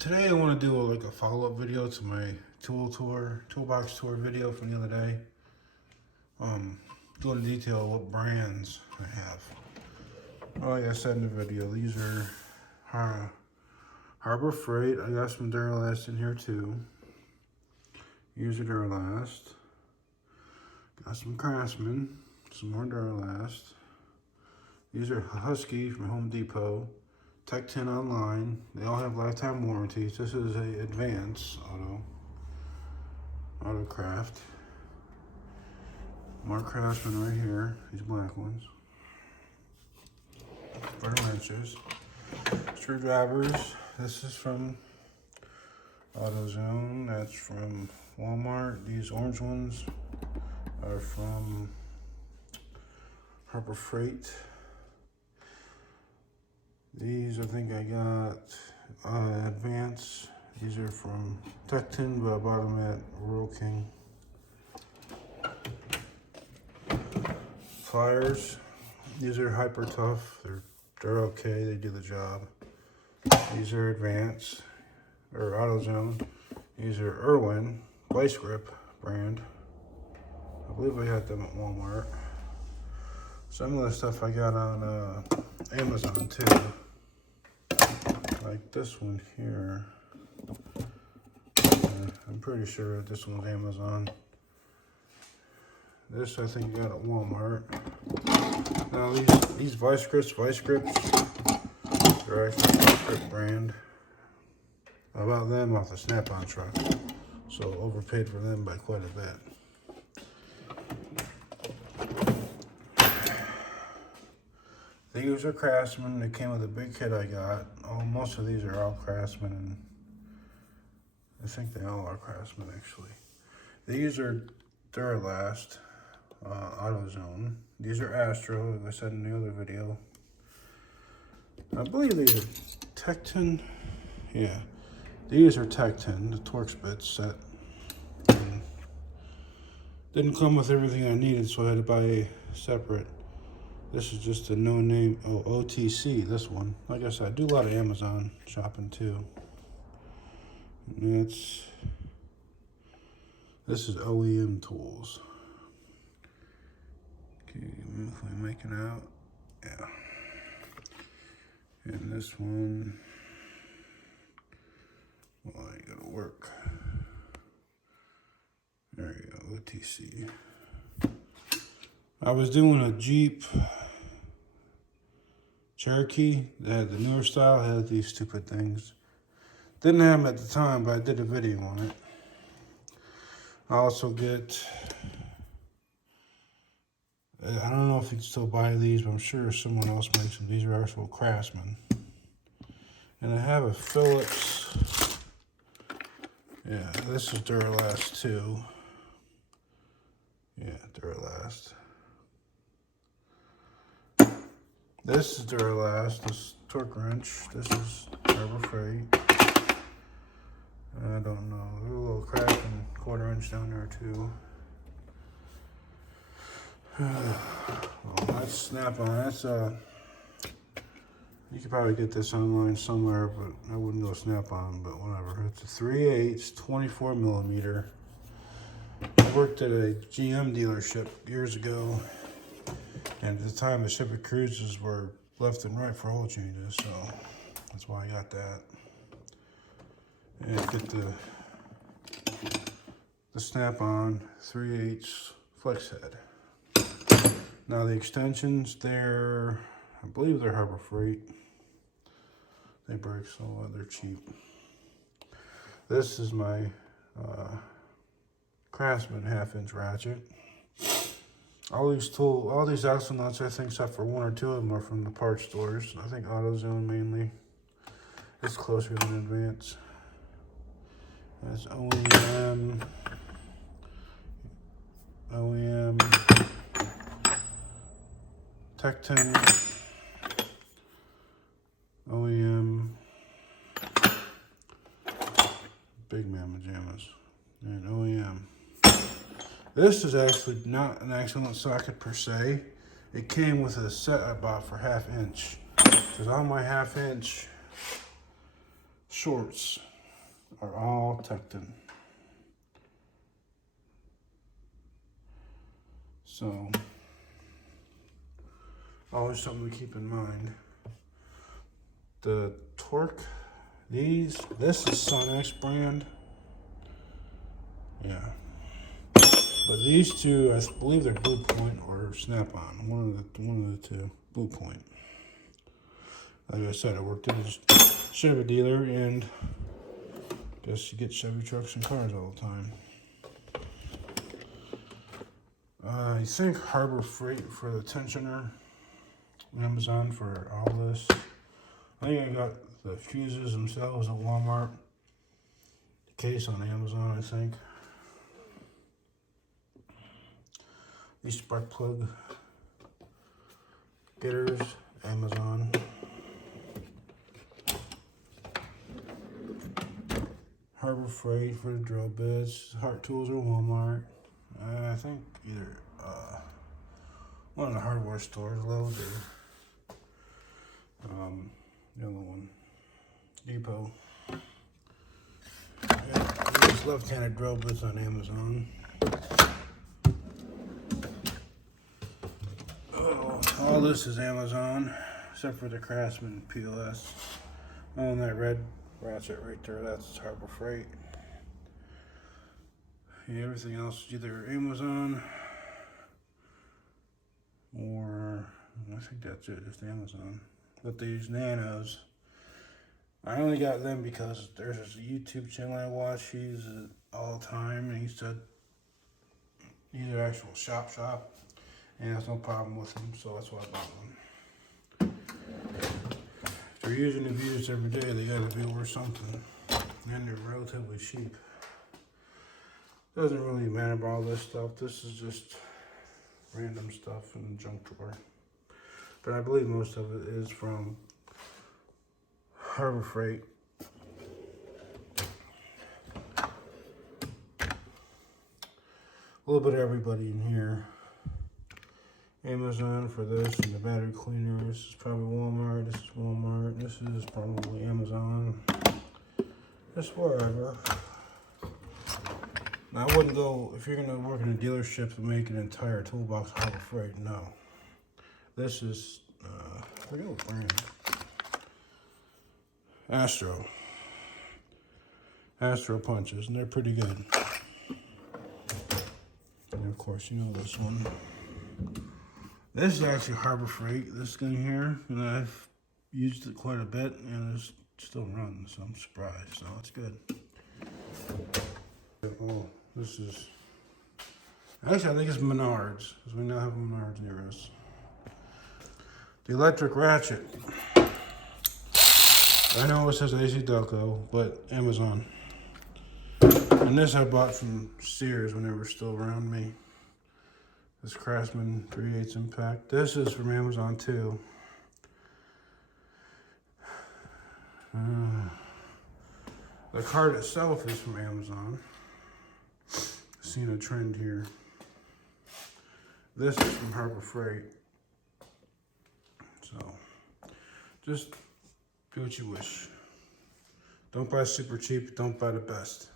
Today I want to do like a follow-up video to my toolbox tour video from the other day. Go into detail what brands I have. Like I said in the video, these are Harbor Freight. I got some Duralast in here too. Use a Duralast. Got some Craftsman, some more Duralast. These are Husky from Home Depot. Tech 10 online. They all have lifetime warranties. This is a Advance Autocraft. More Craftsman right here. These black ones. For the wrenches. Screwdrivers. This is from AutoZone. That's from Walmart. These orange ones are from Harbor Freight. These I think I got Advance. These are from Tech 10, but I bought them at Rural King. Pliers. These are Hyper Tough. They're okay. They do the job. These are Advance or AutoZone. These are Irwin Vice Grip brand. I believe I got them at Walmart. Some of the stuff I got on Amazon too. Like this one here. I'm pretty sure that this one's Amazon. This I think I got at Walmart. Now these Vice Grips, they're actually a Vice Grip brand. I bought them off the Snap-on truck, so overpaid for them by quite a bit. These are Craftsman. They came with a big kit I got. Most of these are all Craftsman, and I think they all are Craftsman actually. These are Duralast, AutoZone. These are Astro, as I said in the other video. I believe these are Tech 10. Yeah, these are Tech 10, the Torx bit set. And didn't come with everything I needed, so I had to buy a separate. This is just a no-name, OTC, this one. Like I said, I do a lot of Amazon shopping too. And this is OEM tools. Okay, hopefully making out. Yeah. And this one, well, I gotta work. There you go, OTC. I was doing a Jeep Cherokee that had the newer style, had these stupid things. Didn't have them at the time, but I did a video on it. I also get, I don't know if you can still buy these, but I'm sure someone else makes them. These are actual Craftsman. And I have a Phillips, yeah, this is Duralast too. Yeah, Duralast. This is Duralast, this torque wrench. This is Harbor Freight. I don't know, there's a little crack and quarter inch down there too. Well, that's Snap-on. That's you could probably get this online somewhere, but I wouldn't go Snap-on, but whatever. It's a 3/8, 24 millimeter. I worked at a GM dealership years ago. And at the time, the Chevy Cruises were left and right for oil changes, so that's why I got that. And get the Snap-on 3/8 flex head. Now the extensions, I believe they're Harbor Freight. They break, so they're cheap. This is my Craftsman 1/2-inch ratchet. All these axle nuts, I think, except for one or two of them, are from the parts stores. I think AutoZone mainly. It's closer than Advance. That's OEM, Tech 10, OEM, Big Man Pajamas, and OEM. This is actually not an axle nut socket per se. It came with a set I bought for 1/2 inch. Because on my 1/2 inch shorts, are all Tecton. So, always something to keep in mind. The torque, this is Sonex brand. Yeah. But these two, I believe they're Blue Point or Snap-on. One of the two. Blue Point. Like I said, I worked at a Chevy dealer, and guess you get Chevy trucks and cars all the time. I think Harbor Freight for the tensioner. Amazon for all this. I think I got the fuses themselves at Walmart. The case on Amazon, I think. These spark plug getters, Amazon. Harbor Freight for the drill bits. Heart Tools or Walmart. I think either one of the hardware stores, Lowe's, or the other one, Depot. Yeah, these left-handed drill bits on Amazon. Oh, all this is Amazon, except for the Craftsman PLS. Oh, and that red ratchet right there, that's Harbor Freight. Yeah, everything else is either Amazon or I think that's it, just Amazon. But these nanos, I only got them because there's this YouTube channel I watch. He uses it all the time, and he said these are actual shop, and there's no problem with them, so that's why I bought one. If they're using the views every day, they gotta be worth something, and they're relatively cheap. Doesn't really matter about all this stuff. This is just random stuff in the junk drawer. But I believe most of it is from Harbor Freight. A little bit of everybody in here. Amazon for this and the battery cleaner. This is probably Walmart. This is Walmart. This is probably Amazon. Just wherever. Now, I wouldn't go, if you're going to work in a dealership and make an entire toolbox Harbor Freight, no. This is, I forget what brand. Astro. Astro punches, and they're pretty good. And of course, you know this one. This is actually Harbor Freight, this thing here, and I've used it quite a bit, and it still runs, so I'm surprised, so it's good. Oh, this is, actually I think it's Menards, because we now have Menards near us. The electric ratchet. I know it says AcDelco, but Amazon. And this I bought from Sears when they were still around me. This Craftsman 3/8 impact. This is from Amazon too. The card itself is from Amazon. Seeing a trend here. This is from Harbor Freight. So, just do what you wish. Don't buy super cheap, don't buy the best.